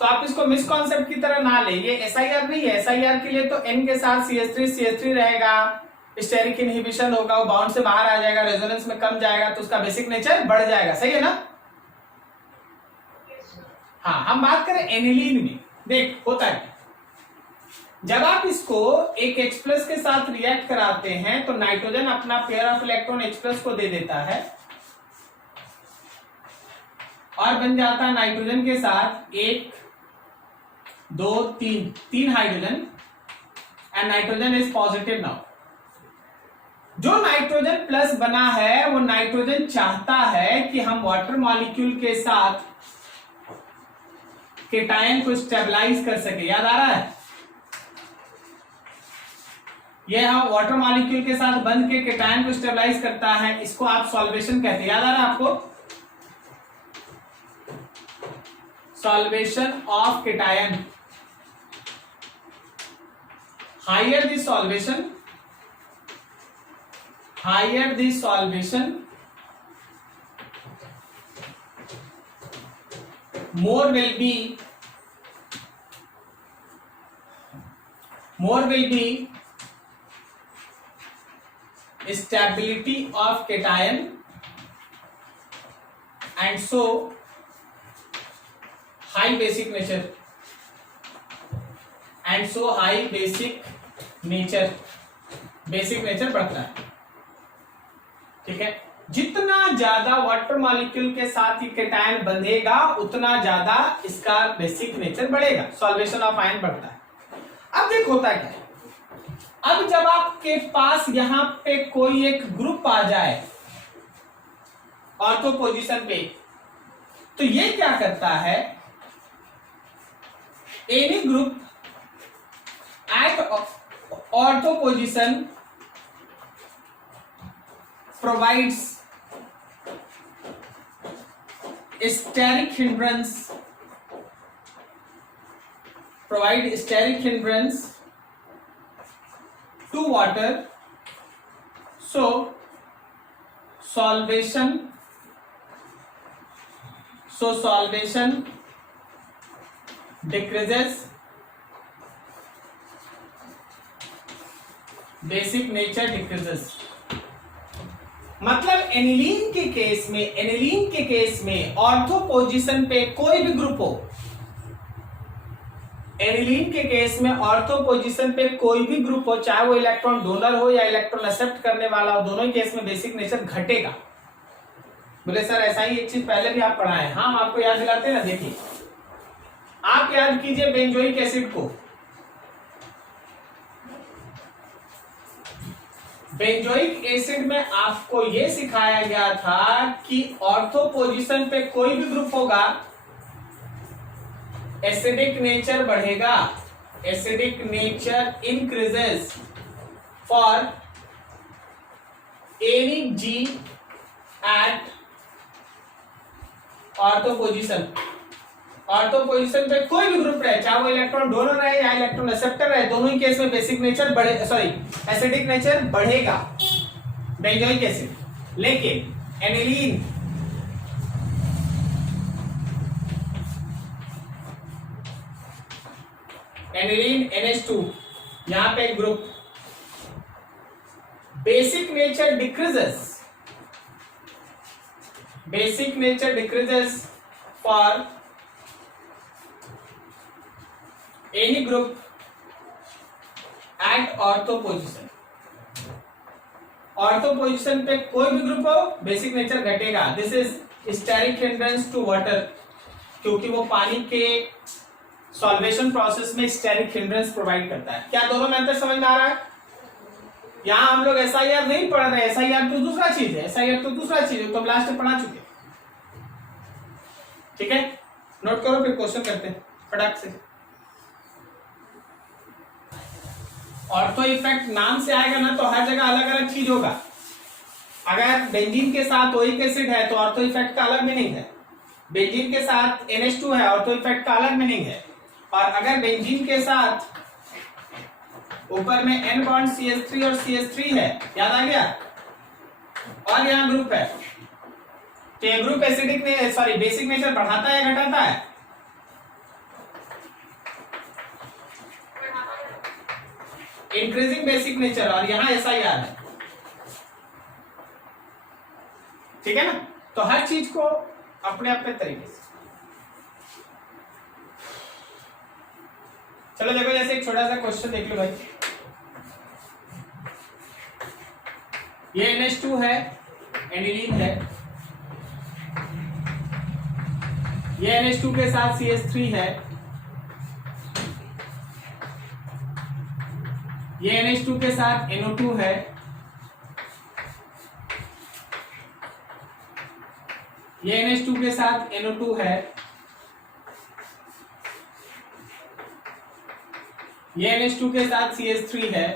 तो आप इसको मिसकॉन्सेप्ट की तरह ना ले, ये SIR नहीं है। SIR के लिए तो N के साथ CH3 रहेगा, स्टेरिक इनहिबिशन होगा, वो बाउंड से बाहर आ जाएगा, रेजोनेंस में कम जाएगा तो उसका बेसिक नेचर बढ़ जाएगा। सही है ना? हाँ, हम बात करें एनिलीन में। देख होता है, जब आप इसको एक H प्लस के साथ रिएक्ट कराते हैं तो नाइट्रोजन अपना pair of electron H plus को दे देता है और बन जाता है नाइट्रोजन के साथ 1 2 3 hydrogen, and nitrogen is positive now. जो नाइट्रोजन प्लस बना है वो नाइट्रोजन चाहता है कि हम वाटर मॉलिक्यूल के साथ केटायन को स्टेबलाइज कर सके। याद आ रहा है? यह हम वाटर मॉलिक्यूल के साथ बंध के केटायन को स्टेबलाइज करता है, इसको आप सॉल्वेशन कहते हैं। याद आ रहा है आपको? Solvation of cation. Higher the solvation, higher the solvation, more will be stability of cation, and so high basic nature, and so high basic nature बढ़ता है। ठीक है, जितना ज्यादा वाटर मॉलिक्यूल के साथ ये केटायन बंधेगा उतना ज्यादा इसका बेसिक नेचर बढ़ेगा, सॉल्वेशन ऑफ आयन बढ़ता है। अब देख होता क्या है, अब जब आपके पास यहां पे कोई एक ग्रुप आ जाए ऑर्थो पोजीशन पे, तो ये क्या करता है, any group at ortho position provides steric hindrance, to water, so solvation decreases, basic nature decreases। मतलब एनिलीन के केस में ऑर्थो पोजीशन पे कोई भी ग्रुप हो, एनिलीन के केस में ऑर्थो पोजीशन पे कोई भी ग्रुप हो, चाहे वो इलेक्ट्रॉन डोनर हो या इलेक्ट्रॉन एक्सेप्ट करने वाला हो, दोनों ही केस में बेसिक नेचर घटेगा। बोले सर ऐसा ही एक चीज पहले भी आप पढ़ाए हैं। हाँ, हम आपको याद दिलाते हैं ना। देखिए, आप याद कीजिए बेंजोइक एसिड को। बेंजोइक एसिड में आपको यह सिखाया गया था कि ऑर्थो पोजीशन पे कोई भी ग्रुप होगा एसिडिक नेचर बढ़ेगा, acidic nature increases for any G at ortho position. Ortho position पे कोई भी ग्रुप रहे, चाहे वो इलेक्ट्रॉन डोनर रहे या इलेक्ट्रॉन एक्सेप्टर रहे, दोनों ही केस में बेसिक नेचर बढ़े, एसिडिक नेचर बढ़ेगा बेंजोइक एसिड। लेकिन एनिलीन NH2 यहां पे एक group basic nature decreases for any group at ortho position. Ortho position पे कोई भी ग्रुप हो बेसिक नेचर घटेगा। This is steric hindrance to water, क्योंकि वो पानी के सॉल्वेशन प्रोसेस में स्टेरिक हिंड्रेंस प्रोवाइड करता है। क्या दोनों मेथड समझ में आ रहा है? यहां हम लोग SIR नहीं पढ़ रहे, SIR तो दूसरा चीज है, SIR तो दूसरा चीज है, तो हम लास्ट में पढ़ा चुके। ठीक है, नोट करो, फिर क्वेश्चन करते हैं फटाक से। ऑर्थो इफेक्ट नाम से आएगा ना, तो हर जगह अलग अलग चीज होगा। अगर बेंजीन के साथ ओइक एसिड है तो ऑर्थो इफेक्ट का अलग मीनिंग है, बेंजीन के साथ NH2 है ऑर्थो इफेक्ट का अलग मीनिंग है, और अगर बेंजीन के साथ ऊपर में N बॉन्ड CH3 और CH3 है, याद आ गया, और यहां ग्रुप है, तो ये ग्रुप एसिडिक ने बेसिक नेचर बढ़ाता है या घटाता है? इंक्रीजिंग बेसिक नेचर, और यहां SIR है। ठीक है ना? तो हर चीज को अपने अपने तरीके से। चलो देखो, जैसे एक छोटा सा क्वेश्चन देख लो भाई। ये NH2 है, एनिलीन है, ये NH2 के साथ CH3 है, ये NH2 के साथ NO2 है, ये NH2 के साथ NO2 है, ये NH2 के साथ CH3 है,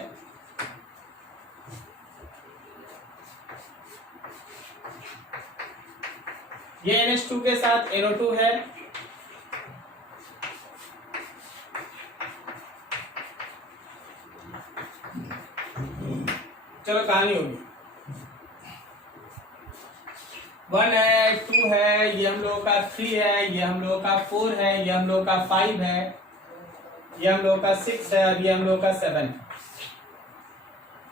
ये NH2 के साथ NO2 है, चलो कहानी होगी। 1 है, 2 है, ये हम लोगों का 3 है, ये हम लोगों का 4 है, ये हम लोगों का 5 है, ये हम लोगों का 6 है, और ये हम लोगों का 7 है।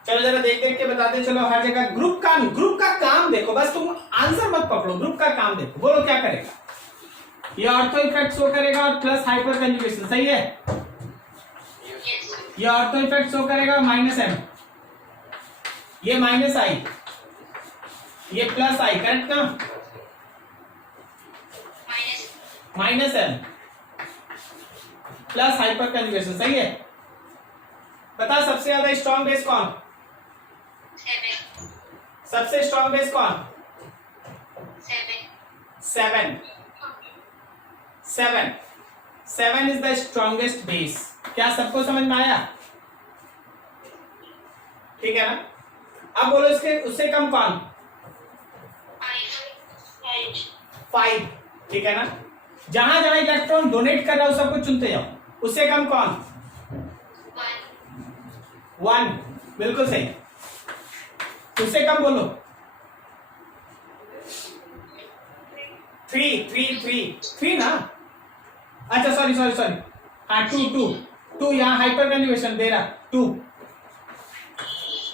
चलो जरा देख देख के बताते चलो हर जगह। ग्रुप का काम देखो, बस तुम आंसर मत पकड़ो, ग्रुप का काम देखो। बोलो क्या करेगा? ये ऑर्थो इफेक्ट शो करेगा और प्लस हाइपर कंजुगेशन, सही है? ये ऑर्थो इफेक्ट शो करेगा -M, ये -I, ये +I, करेक्ट ना? -M प्लस हाइपर कंजुगेशन, सही है? बता सबसे ज्यादा स्ट्रॉन्ग बेस कौन? 7 सबसे स्ट्रॉन्ग बेस कौन? 7 इज द स्ट्रॉन्गेस्ट बेस। क्या सबको समझ में आया? ठीक है ना? अब बोलो इसके उससे कम कौन? 5, ठीक है ना? जहां जहां इलेक्ट्रॉन डोनेट कर रहा है सबको चुनते जाओ। उससे कम कौन? 1, बिल्कुल सही। उससे कम बोलो। 3 ना? अच्छा सॉरी हाँ 2 यहाँ हाइपर कंजुगेशन दे रहा 2।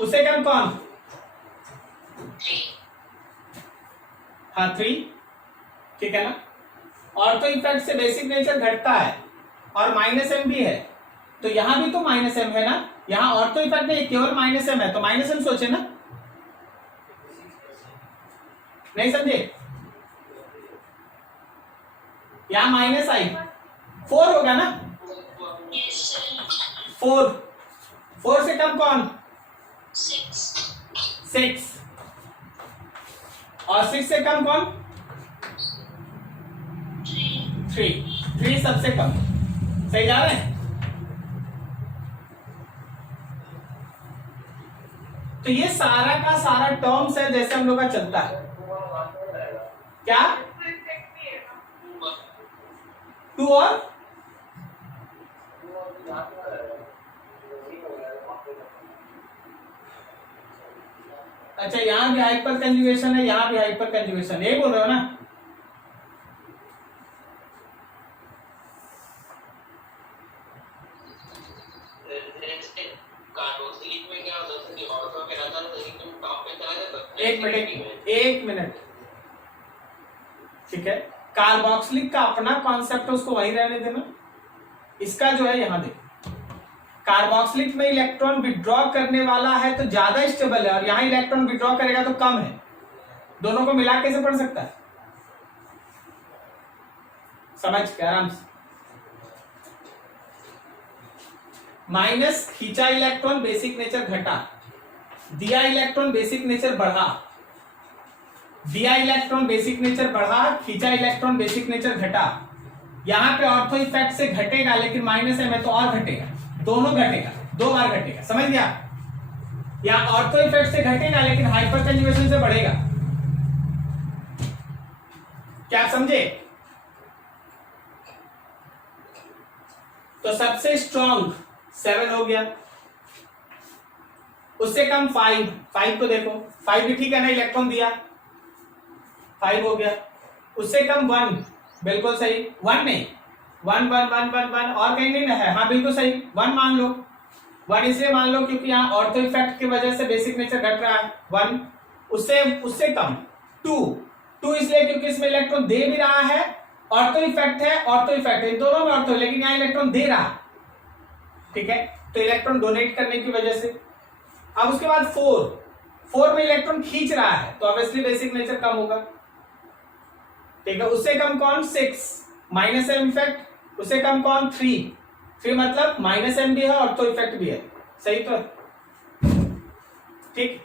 उससे कम कौन? 3 हाँ 3, ठीक है ना? ऑर्थो इफेक्ट से बेसिक नेचर घटता है और -M भी है, तो यहां भी तो -M है ना? यहां ऑर्थो इफेक्ट नहीं, केवल -M है, तो -M सोचे ना? नहीं समझे? यहां -I 4 होगा ना? 4 से कम कौन? 6 6 और 6 से कम कौन? 3 सबसे कम। सही जा रहे हैं? तो ये सारा का सारा टर्म्स है जैसे हम लोग का चलता है। क्या 2 और अच्छा, यहां भी हाइपर कंजुगेशन है, यहां भी हाइपर कंजुगेशन, यही बोल रहे हो ना? एक मिनट, ठीक है। कार्बोक्सिलिक का अपना कॉन्सेप्ट है, उसको वही रहने देना। इसका जो है यहां देखो, कार्बोक्सिलिक में इलेक्ट्रॉन विड्रॉ करने वाला है तो ज्यादा स्टेबल है, और यहां इलेक्ट्रॉन विड्रॉ करेगा तो कम है। दोनों को मिला कैसे पढ़ सकता है? समझ के आराम से। माइनस खींचा इलेक्ट्रॉन बेसिक नेचर घटा, दिया इलेक्ट्रॉन बेसिक नेचर बढ़ा, दिया इलेक्ट्रॉन बेसिक नेचर बढ़ा, खींचा इलेक्ट्रॉन बेसिक नेचर घटा। यहां पे ऑर्थो इफेक्ट से घटेगा, लेकिन माइनस है में तो और घटेगा, दोनों घटेगा, 2 बार घटेगा। समझ गया? या ऑर्थो इफेक्ट से घटेगा लेकिन हाइपर कंजुगेशन से बढ़ेगा। क्या आप समझे? तो सबसे स्ट्रॉन्ग 7 हो गया, उससे कम 5 को देखो, 5 भी ठीक है ना, इलेक्ट्रॉन दिया, 5 हो गया। उससे कम 1, बिल्कुल सही, 1 नहीं, 1 1 1 1 1 और कहीं नहीं ना है, हाँ बिल्कुल सही, 1 मान लो। 1 इसलिए मान लो क्योंकि यहाँ ऑर्थो इफेक्ट की वजह से बेसिक नेचर घट रहा है, 1। उससे कम 2 इसलिए क्योंकि इसमें इलेक्ट्रॉन दे भी रहा है, ऑर्थो इफेक्ट है, ऑर्थो इफेक्ट है, दोनों में ऑर्थो, लेकिन यहाँ इलेक्ट्रॉन दे रहा, ठीक है, तो इलेक्ट्रॉन डोनेट करने की वजह से। अब उसके बाद 4 में इलेक्ट्रॉन खींच रहा है, तो ऑब्वियसली बेसिक नेचर कम होगा, ठीक है। उससे कम कौन? 6, माइनस एम इफेक्ट। उससे कम कौन? 3 मतलब माइनस एम भी है, ऑर्थो इफेक्ट भी है, सही तो है, ठीक।